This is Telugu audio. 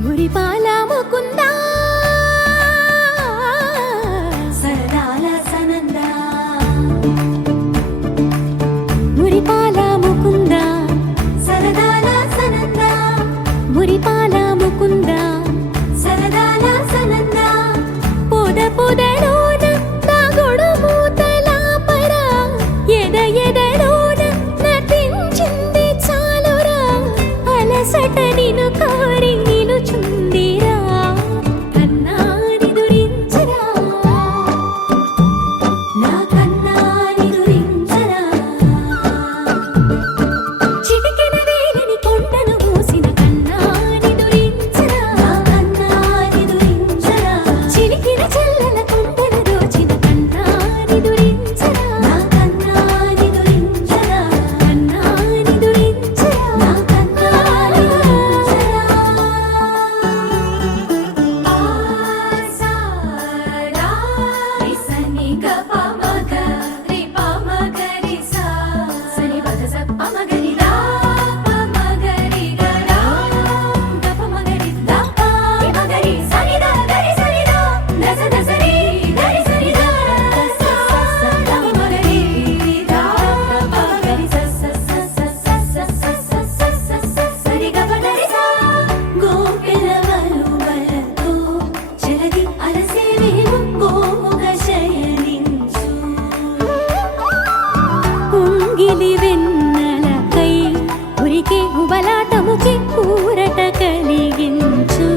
మురిపాల ముకుందా సరదాల సనందా మురిపాల ముకుందా సరదాల సనందా మురిపాల ముకుందా సరదాల సనందా పొద పొదలోన తాగుడు మూతలాపరా ఎద ఎదలోన నటించింది చాలురా అలసట నిను కోరి నిలుచుందిరా కన్నాని దురించరా నా కన్నాని దురించరా చిటికెన వేలిని కొండను మూసిన కన్నాని దురించరా నా కన్నాని దురించరా చిలికిన చెల్లెల కొండను దోచిన కన్నాని దురించరా నా కన్నాని దురించరా కన్నాని దురించరా నా కన్నాని దురించరా ఆసారా రిసని గప మగ రిప మగరి సా సని పద సప్ప మగరి దా ప మగరి గరా గప మగరి దా ప మగరి సని దా గరి సని దా దస దసరి గరి సని దా స స ద మగరి దా ప మగరి స స స స స స స స సరి గప గరి సా గోపిల వలువలతో చెలది అలసేవేమో గోముగ శయనించు ఉంగిలి వెన్నెలకై ఉరికే ఉబలాటముకి ఊరట కలిగించు